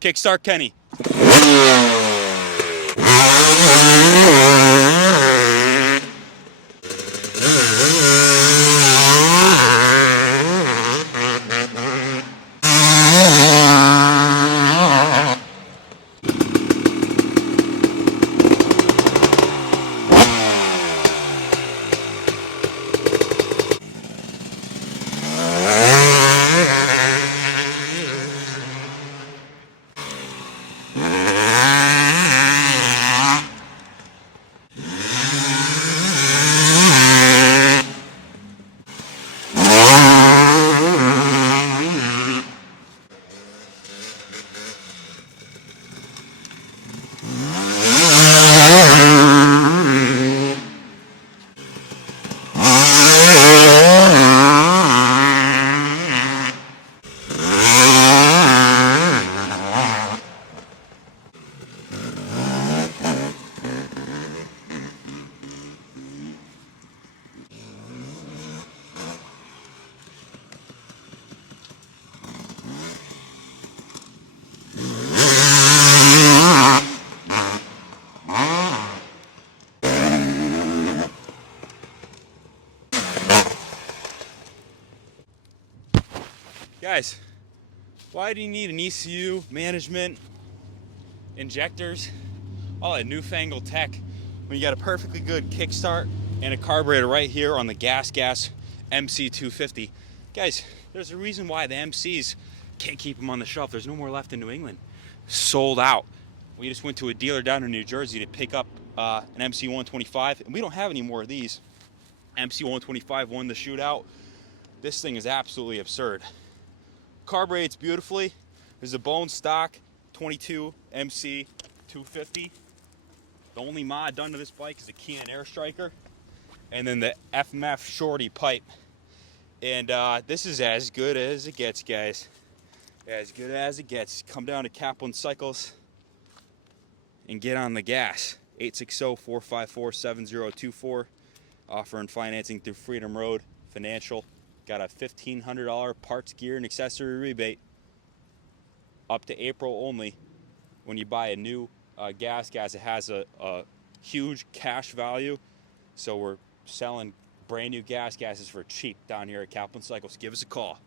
Kickstart Kenny. Guys, why do you need an ECU, management, injectors, all that newfangled tech when you got a perfectly good kickstart and a carburetor right here on the Gasgas MC250? Guys, there's a reason why the MCs can't keep them on the shelf. There's no more left in New England. Sold out. We just went to a dealer down in New Jersey to pick up an MC125, and we don't have any more of these. MC125 won the shootout. This thing is absolutely absurd. Carburetes beautifully. There's a bone stock 22 MC 250. The only mod done to this bike is a Can Air Striker, and then the FMF Shorty pipe. And this is as good as it gets, guys. As good as it gets. Come down to Kaplan Cycles and get on the gas. 860-454-7024. Offering financing through Freedom Road Financial. Got a $1,500 parts, gear, and accessory rebate up to April only. When you buy a new Gasgas, it has a huge cash value. So we're selling brand new Gasgases for cheap down here at Kaplan Cycles. Give us a call.